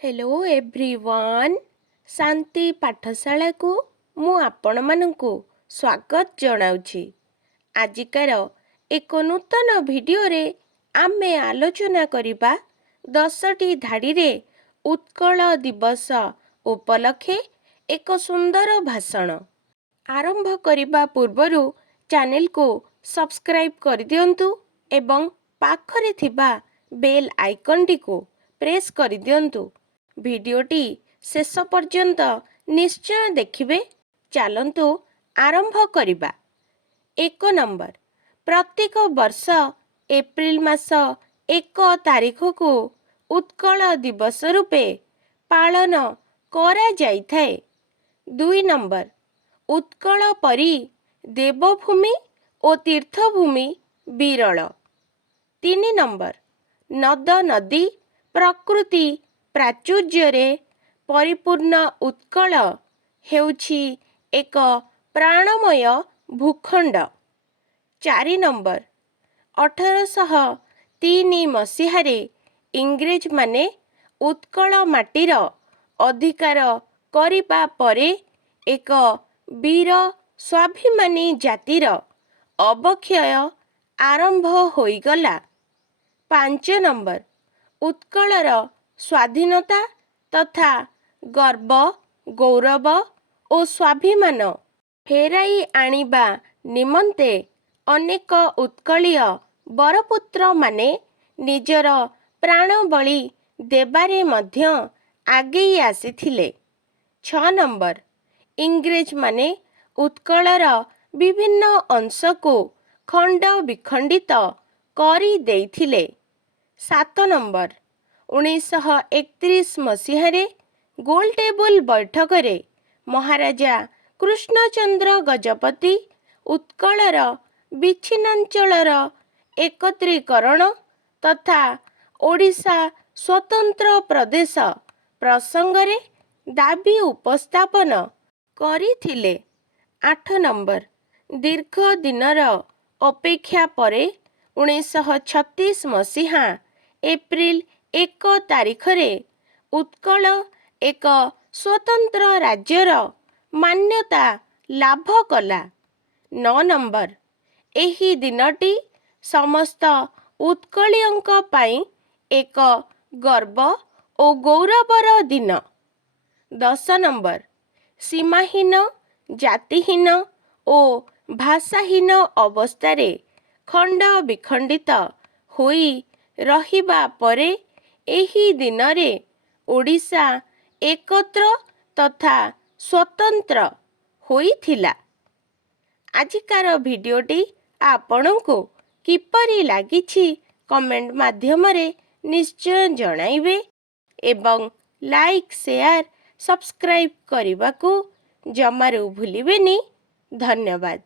Hello everyone शांति पाठशाला को मु आपण मानकु स्वागत जनाउछि। आजिकार एक नूतन वीडियो रे आमे आलोचना करिबा 10टी धाड़ी रे उत्कल दिवस उपलक्षे एक सुंदर भाषण। आरंभ करिबा पूर्वरु चैनल को सब्सक्राइब कर दियंतु एवं पाखरे थिबा बेल आइकन टी को प्रेस कर दियंतु। भिडियोटी शेष पर्यंत निश्चय देखिबे। चलंतु आरंभ करिबा। 1 नंबर प्रत्येक वर्ष एप्रिल मास 1 तारिख को उत्कल दिवस रूपे पालन करा जाई थाए। 2 नंबर उत्कल परी देवभूमि और तीर्थभूमि विरल। 3 नंबर नद नदी प्रकृति प्राचुर्य परिपूर्ण उत्कल हेउछि एक प्राणमय भूखंड। 4 नंबर 1803 मसीहारे इंग्रेज माने उत्कल माटीर अधिकार करिबा परे एक वीर स्वाभिमानी जातिर अवक्षय आरंभ होइगला। 5 नंबर उत्कलर स्वाधीनता तथा गर्व गौरव और स्वाभिमान फेराई आनिबा निमंते अनेक उत्कलीय बरपुत्र माने निजर प्राण बलि देबारे मध्य आगेई आसीथिले। 6 नंबर इंग्रेज माने उत्कलर विभिन्न अंश को खंड विखंडित करी देइथिले। 7 नंबर 1931 मसीहारे गोलटेबुल बैठक रे महाराजा कृष्णचंद्र गजपति उत्कलर विच्छिन्नांचलर एकत्रीकरण तथा ओडिशा स्वतंत्र प्रदेश प्रसंगरे दाबी उपस्थापन करिथिले। 8 नंबर दीर्घ दिनर अपेक्षा परे 1936 मसीहा एप्रिल 1 तारिख रे उत्कल एक स्वतंत्र राज्यर मान्यता लाभ कला। 9 नंबर एही दिनटी समस्त उत्कलीयंक पाई एक गर्व और गौरवर दिन। 10 नंबर सीमाहीन जातिहीन और भाषाहीन अवस्थारे खंड विखंडित होई रहिबा परे एही दिनरे ओडिशा एकत्र तथा स्वतंत्र होइथिला। आजिकार भिडियोटी आपणको किपरि लागिछि कमेंट माध्यमरे निश्चय जणाइबे एवं लाइक शेयर सब्सक्राइब करने को जमारू भूलिबेनी। धन्यवाद।